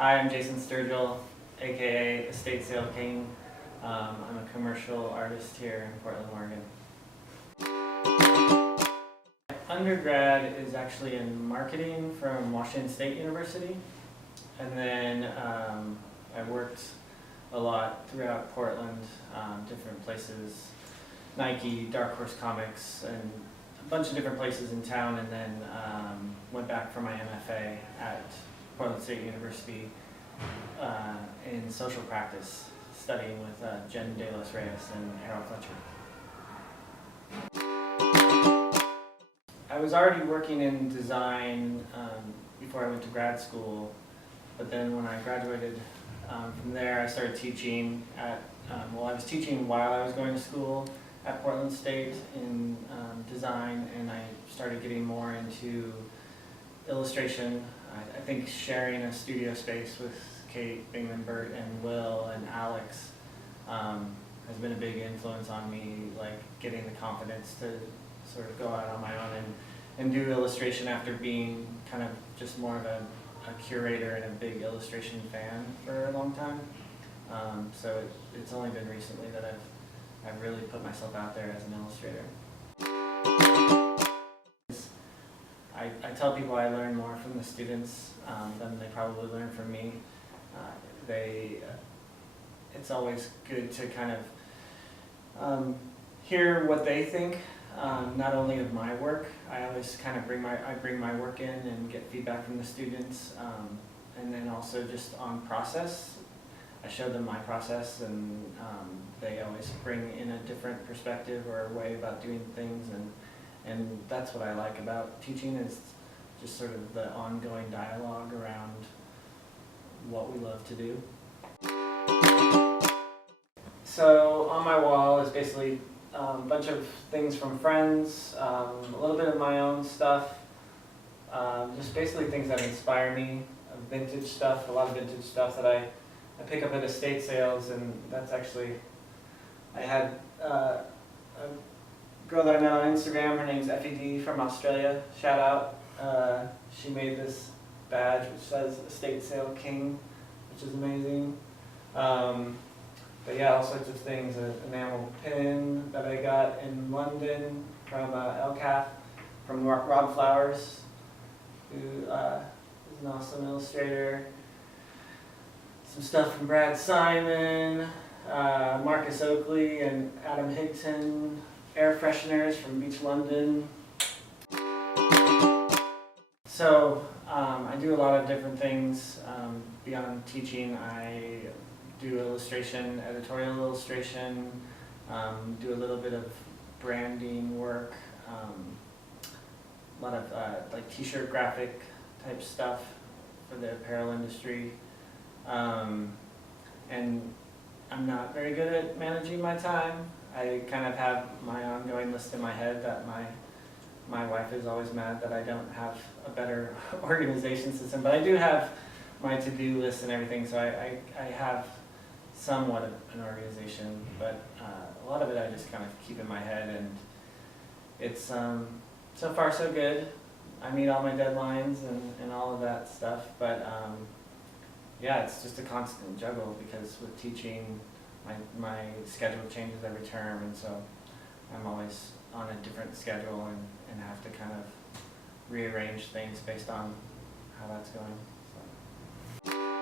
Hi, I'm Jason Sturgill, aka Estate Sale King. I'm a commercial artist here in Portland, Oregon. Undergrad is actually in marketing from Washington State University, and then I worked a lot throughout Portland, different places, Nike, Dark Horse Comics, and a bunch of different places in town, and then went back for my MFA at Portland State University in social practice, studying with Jen De Los Reyes and Harold Fletcher. I was already working in design before I went to grad school, but then when I graduated from there, I started teaching at, I was teaching while I was going to school at Portland State in design, and I started getting more into illustration. I think sharing a studio space with Kate, Bingman, Bert, and Will, and Alex has been a big influence on me, like getting the confidence to sort of go out on my own and do illustration after being kind of just more of a curator and a big illustration fan for a long time. So it's only been recently that I've really put myself out there as an illustrator. I tell people I learn more from the students than they probably learn from me. It's always good to kind of hear what they think, not only of my work. I always kind of bring my work in and get feedback from the students, and then also just on process. I show them my process, and they always bring in a different perspective or a way about doing things, and that's what I like about teaching, is just sort of the ongoing dialogue around what we love to do. So on my wall is basically a bunch of things from friends, a little bit of my own stuff, just basically things that inspire me, vintage stuff, a lot of vintage stuff that I pick up at estate sales. And that's actually, I had a girl that I met on Instagram, her name's FED from Australia, shout out. She made this badge which says Estate Sale King, which is amazing. But yeah, all sorts of things, an enamel pin that I got in London from LCAF, from Rob Flowers, who is an awesome illustrator. Some stuff from Brad Simon, Marcus Oakley and Adam Higton, air fresheners from Beach London. So I do a lot of different things beyond teaching. I do illustration, editorial illustration, do a little bit of branding work, a lot of like t-shirt graphic type stuff for the apparel industry. And I'm not very good at managing my time. I kind of have my ongoing list in my head that my wife is always mad that I don't have a better organization system, but I do have my to-do list and everything, so I have somewhat of an organization, but a lot of it I just kind of keep in my head, and it's so far so good. I meet all my deadlines and all of that stuff, but yeah, it's just a constant juggle, because with teaching, my schedule changes every term, and so I'm always on a different schedule and have to kind of rearrange things based on how that's going. So.